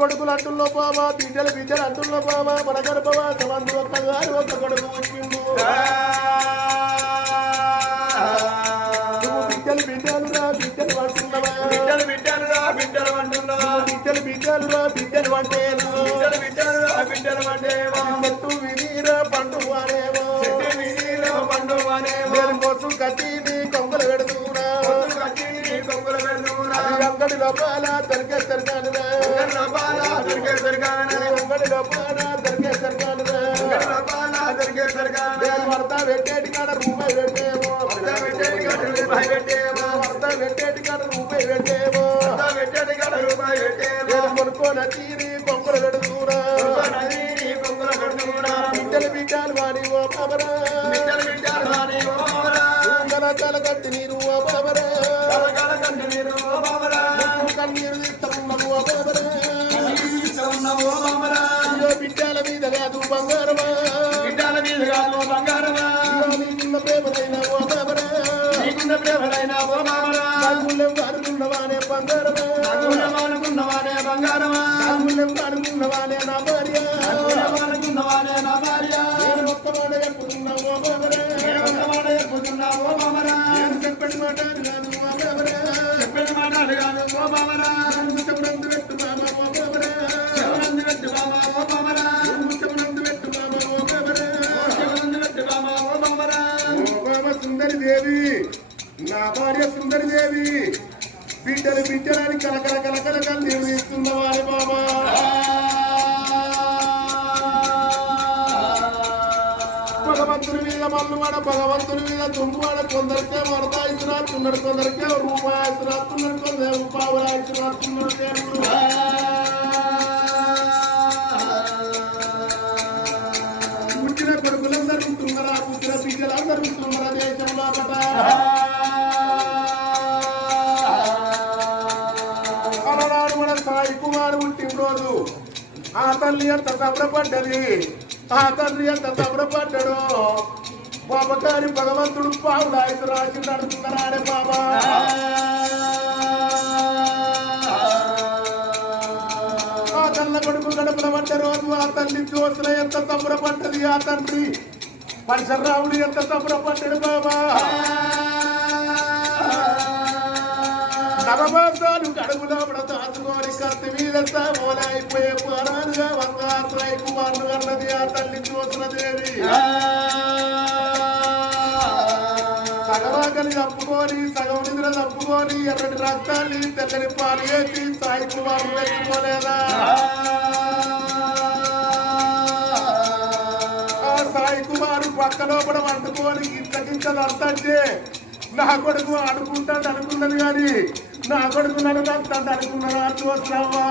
కొడుకులు అంటుల్లో బాబా బిడ్డలు అంటుల్లో బాబా మన గర్భవా సమందు ఒక్కగారు ఒక్క కొడుకు వచ్చిండు బిడ్డలురా బిడ్డలు అంటున్నావా బిడ్డలు అంటే చెట్టు వినీరా పండు వారేమో కోసం కట్టిని కొంగలు పెడుతున్నా అంగడి లోపాల దొరికే సరిగానురా అంగడి లోపాల దొరికే సరిగానురా భర్త పెట్టేటి కాడ రూపాయి పెట్టేమో భర్త పెట్టేటి కాడ రూపాయి పెట్టేమో కొనుక్కోని తీరి కొంగలు పెడుతున్నా బిడ్డలు వాడి ఓ బాబరా కల కట్టి నీరు ఓ బాబరా కన్నీరు తీస్తున్నావు ఓ బాబరా బిడ్డల మీద కాదు బంగారమా నీకున్న ప్రేమలైన ఓ బాబరా అనుకున్నవానే అనుకున్నవానే నా భార్య చెప్పండి మాటలు కాదు సుందరి దేవి నా భార్య సుందరి దేవి బిడ్డలని కలకల కన్నీరు తీస్తున్నవారే బాబా భగవంతుని మీద మల్లువాడ భగవంతుని మీద దుమ్మువాడ కొందరికే వరదాయిస్తున్నాడు కొందరికే రూపాయిస్తున్నాడు కొందరు పావులాయిస్తున్నాడు దేవుడు పుట్టిన కొడుకులందరూ ఉంటున్నారా పుట్టిన బిడ్డలందరూ ఉంటున్నారా దేశంలో అలనాడు మన సాయి కుమారు పుట్టిన రోజు ఆ తల్లి ఎంత సబరపడ్డది ఆ తండ్రి ఎంత సబరపడ్డాడో బాబగారి భగవంతుడు పావులాయసు రాసి నడుతున్నాడే బాబా ఆ కళ్ళ కొడుకు గడపల పడ్డ రోజు ఆ తల్లి చూసిన ఎంత సబరపడ్డది ఆ తండ్రి పరశురాముడు ఎంత సబరపడ్డాడు బాబా నవమాసాలు కడుగులో దాచుకోని కత్తి మీద మోలైపోయే పురాణుగా వంగాశ్రయ కుమారుడు అన్నది ఆ తల్లి చూసిన దేవి సగవాకని చంపుకొని సగం నిద్ర చంపుకొని ఎర్రటి రక్తాన్ని తెల్లని పాలు వేసి సాయి కుమారుడు తెచ్చుకోలేదా ఆ సాయి కుమారు పక్క లోపల వండుకొని గింత అర్థంటే నా కొడుకు ఆడుకుంటాడు అనుకున్నది కానీ నా కొడుకు నన్ను తంటాడు అనుకున్నాను చూస్తావా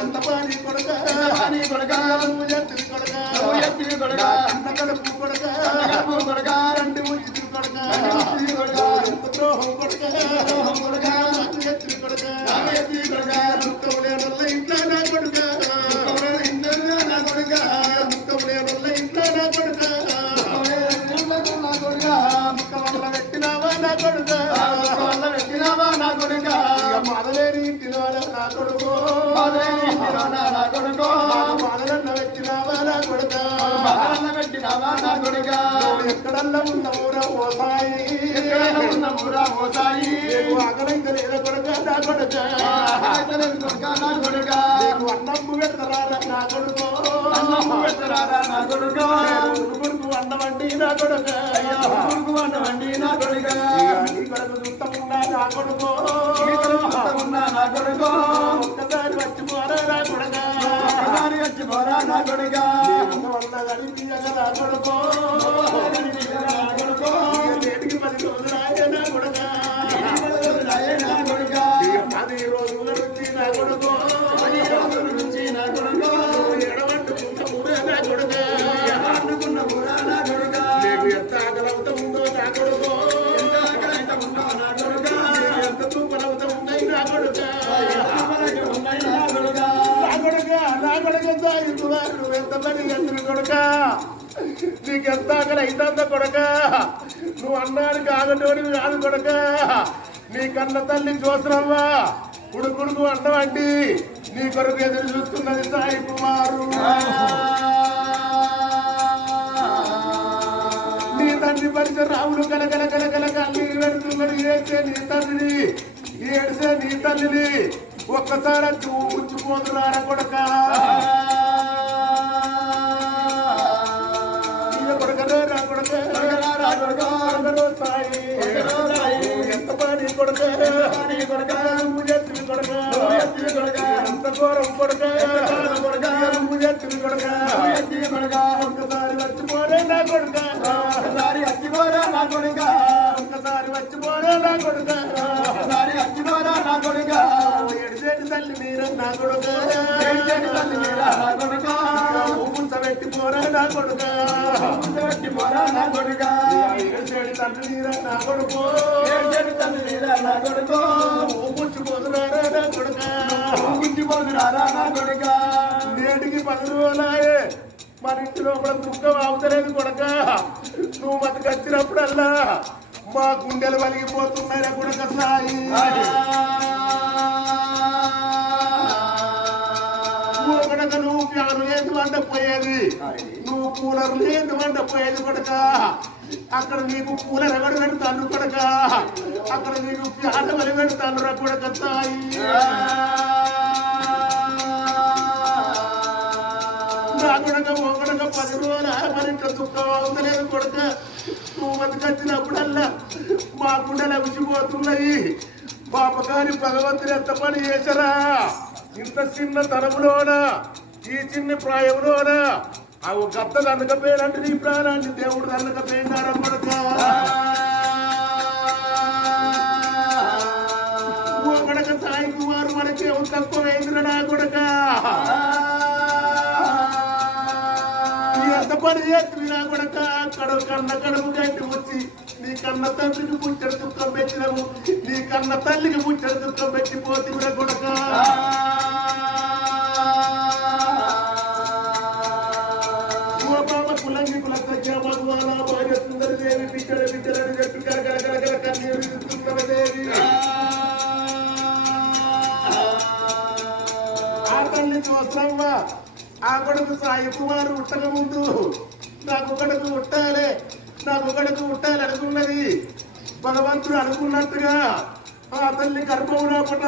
ఎంత పని కొడుక కడుపు కొడుక రెండు కొడుక ఎంత ద్రోహం కొడుక మొదలేని తినవాలా నా కొడుకు మొదలన్న పెట్టినావా నా కొడుక ఎక్కడన్నా ఉన్న ఊరా ఓసాయి అగలైతే లేదా కొడుక నా కొడుక అన్నమ్ము పెట్టరారా నా కొడుకు కొడుకు అన్నవండి నా కొడుక నీ కొడుకు చూస్తకుండా నా కొడుకు ఒక్కసారి వచ్చిపోరా నా కొడుక నా కొడుకు నేటికి 10 రోజులాయే నా కొడుక 10 రోజుల నుంచి నా కొడుకు ఎడవంటుకున్న నా కొడుక నీకు ఎంత ఆకలవుతా ఉందో నా కొడుకు ఎంత తూపలవుతా ఉన్నాయి నా కొడుక ఎంత పని ఎందుకు కొడుక నీ నీకెంత ఆకలి అయితంద కొడక నువ్వు అన్నానికి ఆగటోడివి కాదు కొడక నీ కన్న తల్లి చూసరవ్వా ఉడుకుడుకు అన్నవండి నీ కొరకు ఎదురు చూస్తున్నది సాయి కుమారు నీ తండ్రి పరిచయ రాములు కలకల కలకల కన్నీరు పెడుతున్నాడు ఏడ్చే నీ తండ్రిని ఏడ్చే నీ తల్లిని ఒక్కసారి చూచిపోతున్నారా కొడక కొడకరో రా కొడక సాయి ఎంత పని కొడక కొడక ఎంత ఘోరం కొడక కొడక ఒక్కసారి వచ్చిపోరే నా కొడుక ఒక్కసారి వచ్చిపోరా నా కొడుక ఒక్కసారి వచ్చిపోరా నా కొడుక ఒక్కసారి వచ్చిపోరా నా కొడుక ఎడిసేటి తల్లి మీర నా కొడుక ఎడిసేటి తల్లి మీర నా కొడుక ముచ్చబెట్టి పోరా నా కొడుక ముచ్చబెట్టి పోరా నా కొడుక ఎడిసేటి తల్లి మీర నా కొడుకు ఎడిసేటి తల్లి మీర నా కొడుకు ముచ్చిపోతున్నారా నా కొడుక ముచ్చిపోతున్నారా నా కొడుక నేటికి 10 రోజులాయే మన ఇంటి లోపల దుఃఖం అవతలేదు కొడక నువ్వు బతికొచ్చినప్పుడల్లా మా గుండెలు వలిగిపోతున్నారా కొడక సాయి కొడక నువ్వు ఫ్యాను లేదు వండపోయేది నువ్వు కూలర్ లేదు వండపోయేది కొడక అక్కడ నీకు కూలర్ ఎవడు పెడతాను కొడక అక్కడ నీకు ఫ్యాన్ ఎవరు పెడతాను రా కొడక సాయి కొడక ఒకడక 10 రోజుల మరింత దుఃఖం అవుతలేదు కొడక నువ్వు బతికొచ్చినప్పుడల్లా మా గుండెలు అవిసిపోతున్నాయి పాపకారి భగవంతుని ఎంత పని చేశారా ఇంత చిన్న తరములోన ఈ చిన్న ప్రాయంలోన అవి గద్ద దన్నకపోయారంటే నీ ప్రాణాన్ని దేవుడు దన్నకపోయినారా కొడక కొడక సాయి కుమారు మనకి తక్కువ వేదిరా కొడక ఎంత పని చేస్తుంది నా కొడక కన్న కడుపు గంటి వచ్చి నీ కన్న తండ్రికి పుట్టడు దుఃఖం పెట్టినము నీ కన్న తల్లికి పుట్టడు దుఃఖం పెట్టిపోతే కూడా కొడక కులంగి కుల సత్య భగవాన భార్య సుందరి దేవి బిడ్డలని చెప్పి కరకర కన్నీరు దేవి ఆ తల్లి చూస్తావా ఆ కొడుకు సాయి కుమారు ఉట్టక ముందు నాకు కొడుకు ఉట్టాలి అనుకున్నది భగవంతుడు అనుకున్నట్టుగా ఆ తల్లి గర్భమునపట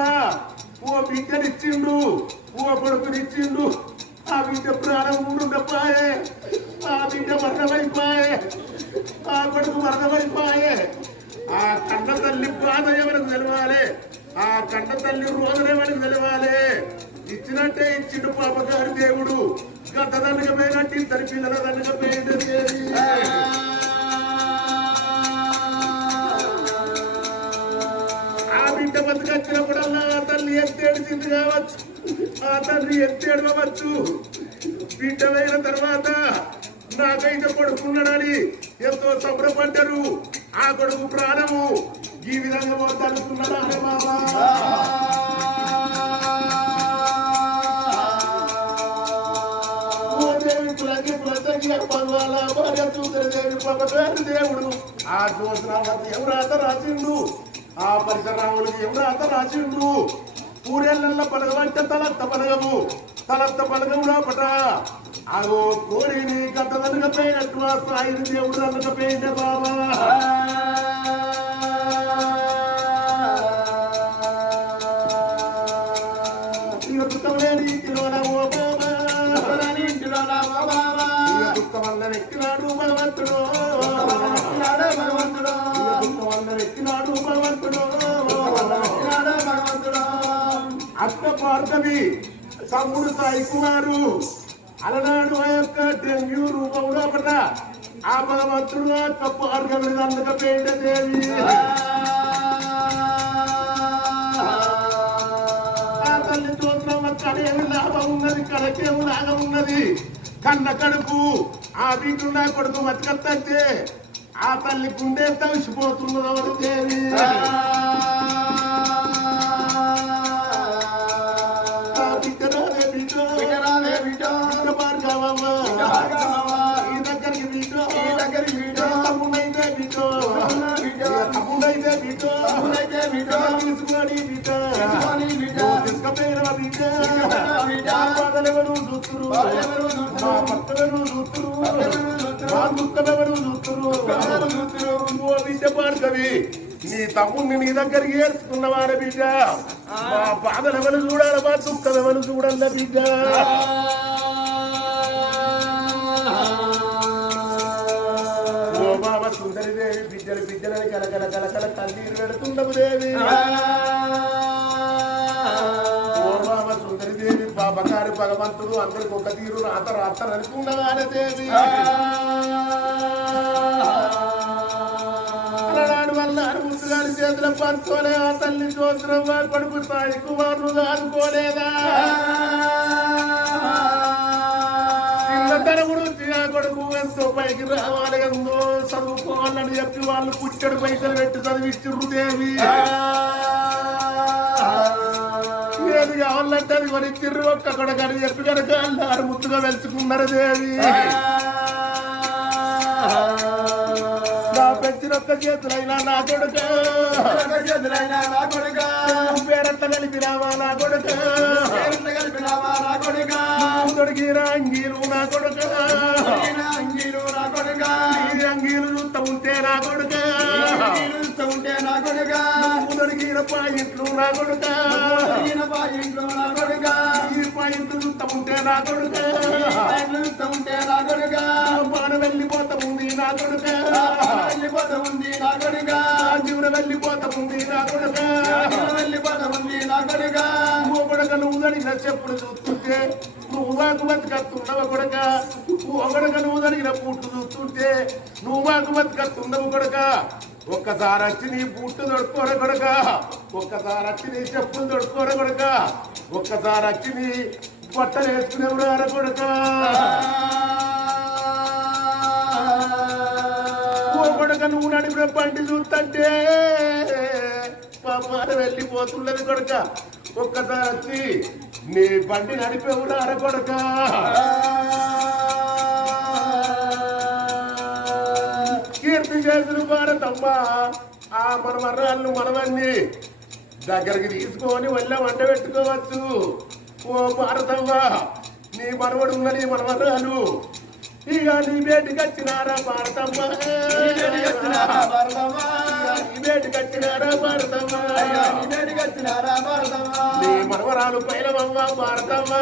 ఓ బిడ్డనిచ్చిండు ఓ కొడుకునిచ్చిండు ఆ బిడ్డ ప్రాణం ఊరుండపాయే ఆ బిడ్డ మరణమైపోయే ఆ కొడుకు మరణమైపోయే ఆ కన్న తల్లి బాధ ఎవరికి తెలవాలి ఆ కన్న తల్లి రోజున ఎవరికి తెలవాలి ఇచ్చినట్టే ఇచ్చిండు పాపగారి దేవుడు గత దండగా పోయినట్టు 2 పిల్లల దండగా పోయింది దేవి ఆ బిడ్డ బతికొచ్చినప్పుడల్లా ఆ తల్లి ఎత్తేడిచింది కావచ్చు ఆ తండ్రి ఎత్తేడవచ్చు బిడ్డ అయిన తర్వాత నాకైతే కొడుకున్నాడని ఎంతో సంబరపడ్డారు ఆ కొడుకు ప్రాణము ఈ విధంగా పోతానుకున్నాడా అరే బాబా దేవుడు ఆ జ్యోతిరామతి ఎవరాత రాసిండు ఆ పరిసరాములకి ఎవరాత రాసిండు పూరెళ్ళ పలగవంటే తలంత పలగము లోపట అగో కోరిని గంట దనకపోయినట్టు ఆ సాయిని దేవుడు దనకపోయిందే బాబా ఎక్కినాడు భగవంతుడు ఎక్కినాడు భగవంతుడు అక్క పార్థవి తమ్ముడు సాయి కుమారు అలనాడు ఆ యొక్క డెంగ్యూ రూపంలో పడ్డ ఆ భగవంతుడు అక్క పార్థవి అందకపోయింది దేవి ఆ తల్లి చూద్దాం కడేమి లాభం ఉన్నది కడకేమి లాభం ఉన్నది కన్న కడుపు ఆ బిడ్డు నా కొడుకు బతికత్తంటే ఆ తల్లి గుండె తవిసిపోతున్నది దేవి ఈ దగ్గరికి బిడ్డ తీసుకొని బిడ్డ తీసుకపోయినా బిడ్డ బాధలెవరు చూస్తురు మా పక్కలను చూస్తురు మా దుఃఖమెవరు చూస్తురు ఓ బిడ్డ పాడుకవి నీ తమ్ముడిని నీ దగ్గరికి ఏర్చుకున్నవారే బిడ్డ మా బాధలెవరు చూడాలి మా దుఃఖమెవరు చూడాల బిడ్డ సుందరిదేవి బిడ్డలని కలకల కలకల కన్నీరు పెడుతుండవు దేవి ఓర్వామ సుందరిదేవి పాపకారి భగవంతుడు అందరికి ఒక తీరు రాత అనుకున్నవాన దేవి అలనాడు వల్ల అరుముద్దు గారి చేతుల పరుకోలే ఆ తల్లి చోత్రం కొడుకు సాయి కుమారుడు ఆదుకోలేదా తన గురించి ఆ కొడుకు ఎంతో పైకి రావాలి ఎంతో చదువుకోవాలని చెప్పి వాళ్ళు పుట్టడు పైసలు పెట్టి చదివిస్తుర్రు దేవి ఏది కావాలంటే అది కొనిచ్చిర్రు ఒక్క కొడకని చెప్పి కనుక అల్లారు ముద్దుగా వెలుచుకున్నారు దేవి నా పెంచినొక్క చేతులైనా నా కొడుక పేరంట కలిపినావా నా కొడుక దొడిగిన అంగీలు నా కొడుక అంగీలు చూస్తా ఉంటే నా కొడుక దొడిగిన పాయింట్లు నా కొడుక ఈ పాయింట్లు చూస్తా ఉంటే నా కొడుక మన వెళ్ళిపోతా ఉంది నా కొడుక జీవన వెళ్ళిపోతా ఉంది నా కొడుక నువ్వు జరిగిన చెప్పుడు చూస్తుంటే నువ్వు మాకు బతికత్తున్నావు కొడక ఒకడక నువ్వు జరిగిన పుట్టు చూస్తుంటే నువ్వు మాకు బతికత్తున్నావు కొడక ఒక్కసారి వచ్చి నీ పుట్టు దొడుకోర కొడక ఒక్కసారి వచ్చి నీ చెప్పులు దొడుకోర కొడక ఒక్కసారి వచ్చి నీ బట్టలు వేసుకునేవాడు అర కొడక కొడక నువ్వు నడిపిన బండి చూస్తుంటే పాపాలు వెళ్ళిపోతున్నది కొడక ఒక్కసారి వచ్చి నీ బండి నడిపేవాడు అర కొడక కీర్తి చేసిన భారతమ్మా ఆ మన మర్రాళ్ళు మనవన్నీ దగ్గరికి తీసుకొని వెళ్ళ వంట పెట్టుకోవచ్చు ఓ భారతమ్మా నీ మనవడు ఉన్న నీ మనవరాలు ఇక నీ బేటికి వచ్చినారా భారతమ్మ నీ బేటికి వచ్చినారా భారతమ్మ నీ మనవరాలు పైలవమ్మ భారతమ్మ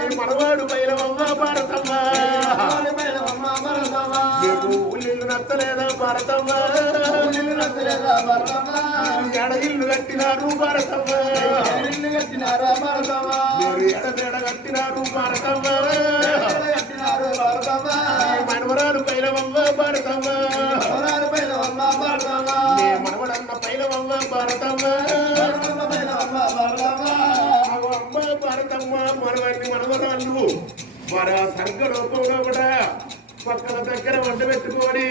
నీ మనవాడు పైలవమ్మ భారతమ్మ నీకు ఉల్లిళ్ళు నచ్చలేదా భారతమ్మ ఎడ ఇల్లు కట్టినారు భారతమ్మ మీరు ఎడబేడ కట్టినారు భారతమ్మ మనవరాలు పైలవమ్మ భారతమ్మ నీ మనవడన్న పైలవమ్మ భారతమ్మ అమ్మ భారతమ్మ మనవన్ని మనవరాళ్ళు మరి ఆ సంఘలోకంలో కూడా పక్కన దగ్గర వంట పెట్టుకొని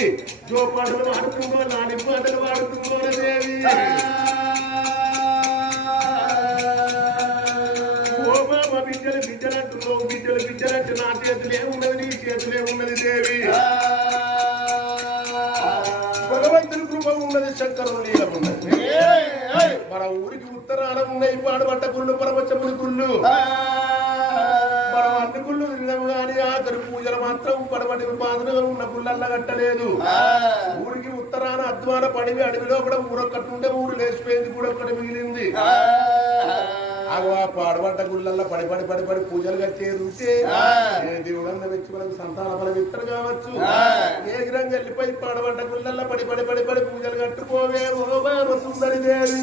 జోపాటలు వాడుతుందో నాని పాటలు వాడుతుందో దేవి ఓ బాబా బిడ్డలంటున్నావు బిడ్డలంటే నా చేతులే ఉన్నది నీ చేతులే ఉన్నది దేవి భగవంతుని కృప ఉన్నది శంకరుని లీల ఉన్నది మన ఊరికి ఉత్తరాన ఉన్నాయి పాడుబట్ట గుళ్ళు పరమచముని గుళ్ళు మనం అన్ని గుళ్ళు తిన్నాము కానీ ఆఖరి పూజలు మాత్రం పడబడి బాధలుగా ఉన్న గుళ్ళల్లా కట్టలేదు ఊరికి ఉత్తరాన అధ్వాన పడివి అడవిలో కూడా ఊరొక్కటి ఉంటే ఊరు లేచిపోయింది కూడా ఒక్కటి మిగిలింది అగో ఆ పాడబడ్డ గుళ్ళల్లో పడి పూజలు కట్టేది ఉంటే ఏ దేవుడన్న వచ్చి మనకు సంతాన బలం ఇస్తారు కావచ్చు ఏ గ్రంథం వెళ్ళిపోయి పాడబడ్డ గుళ్ళల్లో పడి పూజలు కట్టుకోవే ఓ బాబా సుందరి దేవి